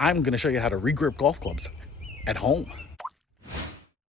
I'm going to show you how to regrip golf clubs at home.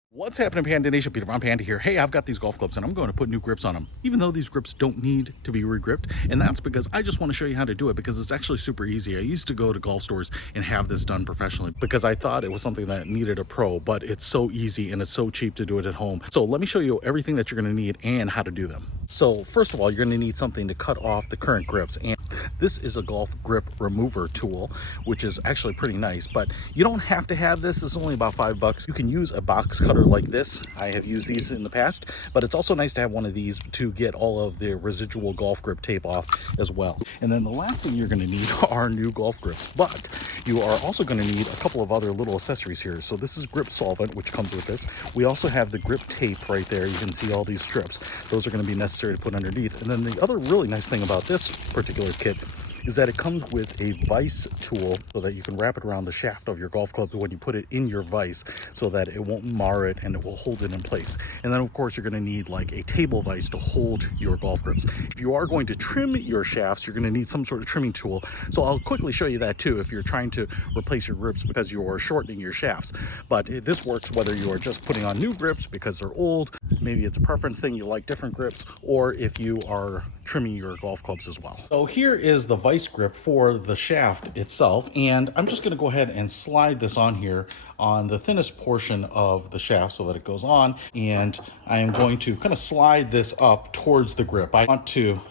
What's happening, Panda Nation? Peter Von Panda here. Hey, I've got these golf clubs and I'm going to put new grips on them, even though these grips don't need to be regripped. And that's because I just want to show you how to do it, because it's actually super easy. I used to go to golf stores and have this done professionally because I thought it was something that needed a pro, but it's so easy and it's so cheap to do it at home. So let me show you everything that you're going to need and how to do them. So first of all, you're going to need something to cut off the current grips. And this is a golf grip remover tool, which is actually pretty nice, but you don't have to have this. It's only about $5. You can use a box cutter like this. I have used these in the past, but it's also nice to have one of these to get all of the residual golf grip tape off as well. And then the last thing you're going to need are new golf grips, but you are also going to need a couple of other little accessories here. So this is grip solvent, which comes with this. We also have the grip tape right there. You can see all these strips. Those are going to be necessary to put underneath. And then the other really nice thing about this particular kit is that it comes with a vise tool so that you can wrap it around the shaft of your golf club when you put it in your vise, so that it won't mar it and it will hold it in place. And then of course you're going to need like a table vise to hold your golf grips. If you are going to trim your shafts, you're going to need some sort of trimming tool. So I'll quickly show you that too if you're trying to replace your grips because you are shortening your shafts. But this works whether you are just putting on new grips because they're old, maybe it's a preference thing, you like different grips, or if you are trimming your golf clubs as well. So here is the vise grip for the shaft itself, and I'm just going to go ahead and slide this on here on the thinnest portion of the shaft so that it goes on, and I am going to kind of slide this up towards the grip. I want to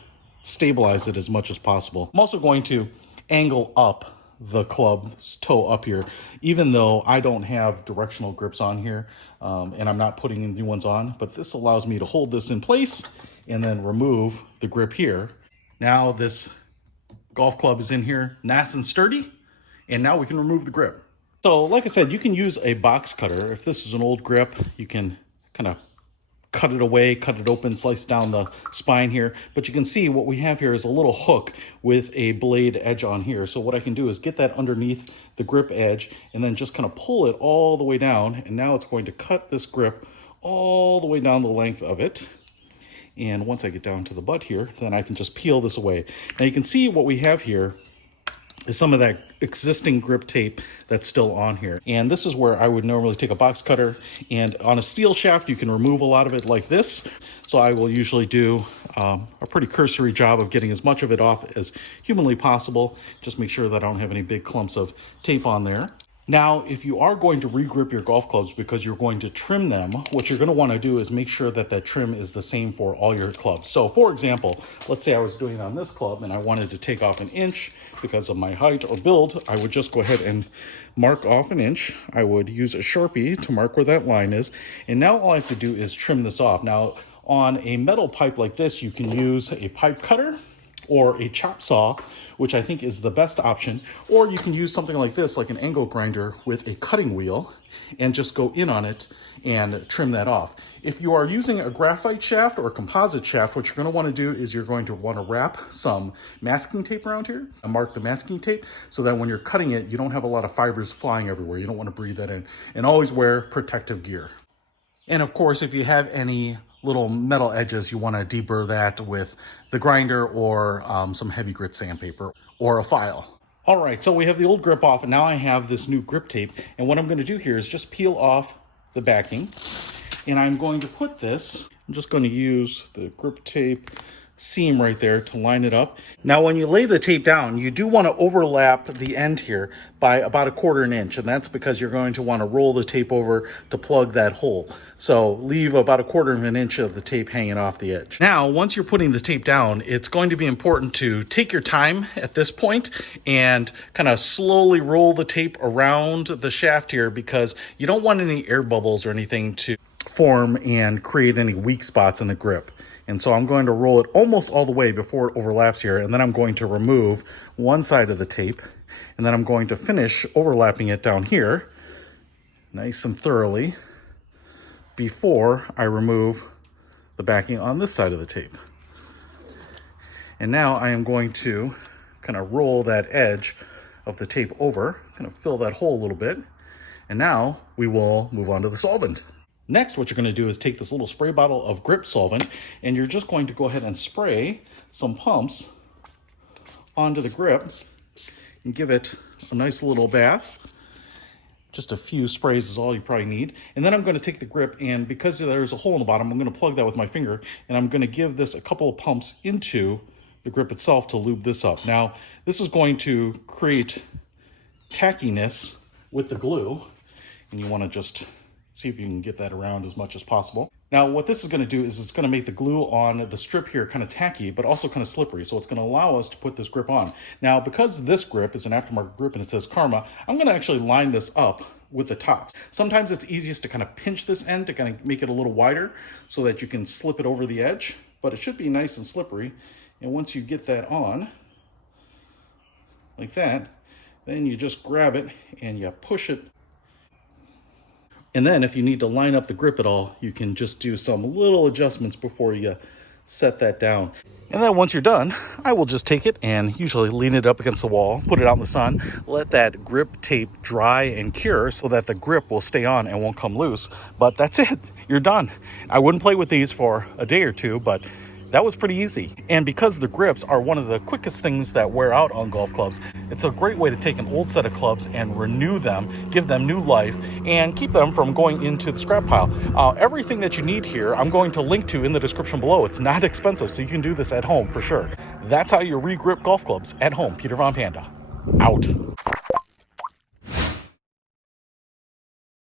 stabilize it as much as possible. I'm also going to angle up the club's toe up here, even though I don't have directional grips on here, and I'm not putting new ones on, but this allows me to hold this in place and then remove the grip here. Now this golf club is in here nice and sturdy, and now we can remove the grip. So like I said, you can use a box cutter. If this is an old grip, you can kind of cut it away, cut it open, slice down the spine here. But you can see what we have here is a little hook with a blade edge on here. So what I can do is get that underneath the grip edge and then just kind of pull it all the way down. And now it's going to cut this grip all the way down the length of it. And once I get down to the butt here, then I can just peel this away. Now you can see what we have here is some of that existing grip tape that's still on here. And this is where I would normally take a box cutter, and on a steel shaft, you can remove a lot of it like this. So I will usually do a pretty cursory job of getting as much of it off as humanly possible. Just make sure that I don't have any big clumps of tape on there. Now, if you are going to regrip your golf clubs because you're going to trim them, what you're going to want to do is make sure that that trim is the same for all your clubs. So for example, let's say I was doing it on this club and I wanted to take off an inch because of my height or build. I would just go ahead and mark off an inch. I would use a Sharpie to mark where that line is. And now all I have to do is trim this off. Now, on a metal pipe like this, you can use a pipe cutter or a chop saw, which I think is the best option. Or you can use something like this, like an angle grinder with a cutting wheel, and just go in on it and trim that off. If you are using a graphite shaft or a composite shaft, what you're going to want to do is you're going to want to wrap some masking tape around here and mark the masking tape so that when you're cutting it, you don't have a lot of fibers flying everywhere. You don't want to breathe that in. And always wear protective gear. And of course, if you have any little metal edges, you want to deburr that with the grinder or some heavy grit sandpaper or a file. All right, so we have the old grip off, and now I have this new grip tape. And what I'm going to do here is just peel off the backing, and I'm going to put this, I'm just going to use the grip tape seam right there to line it up. Now when you lay the tape down, you do want to overlap the end here by about 1/4 inch, and that's because you're going to want to roll the tape over to plug that hole. So leave about 1/4 inch of the tape hanging off the edge. Now once you're putting the tape down, it's going to be important to take your time at this point and kind of slowly roll the tape around the shaft here, because you don't want any air bubbles or anything to form and create any weak spots in the grip. And so I'm going to roll it almost all the way before it overlaps here, and then I'm going to remove one side of the tape, and then I'm going to finish overlapping it down here nice and thoroughly before I remove the backing on this side of the tape. And now I am going to kind of roll that edge of the tape over, kind of fill that hole a little bit, and now we will move on to the solvent. Next, what you're going to do is take this little spray bottle of grip solvent, and you're just going to go ahead and spray some pumps onto the grip and give it a nice little bath. Just a few sprays is all you probably need. And then I'm going to take the grip, and because there's a hole in the bottom, I'm going to plug that with my finger, and I'm going to give this a couple of pumps into the grip itself to lube this up. Now, this is going to create tackiness with the glue, and you want to just see if you can get that around as much as possible. Now, what this is going to do is it's going to make the glue on the strip here kind of tacky, but also kind of slippery. So it's going to allow us to put this grip on. Now, because this grip is an aftermarket grip and it says Karma, I'm going to actually line this up with the tops. Sometimes it's easiest to kind of pinch this end to kind of make it a little wider so that you can slip it over the edge, but it should be nice and slippery. And once you get that on, like that, then you just grab it and you push it. And then if you need to line up the grip at all, you can just do some little adjustments before you set that down. And then once you're done, I will just take it and usually lean it up against the wall, put it out in the sun, let that grip tape dry and cure so that the grip will stay on and won't come loose. But that's it, you're done. I wouldn't play with these for a day or two, but that was pretty easy. And because the grips are one of the quickest things that wear out on golf clubs, it's a great way to take an old set of clubs and renew them, give them new life, and keep them from going into the scrap pile. Everything that you need here, I'm going to link to in the description below. It's not expensive, so you can do this at home for sure. That's how you re-grip golf clubs at home. Peter Von Panda, out.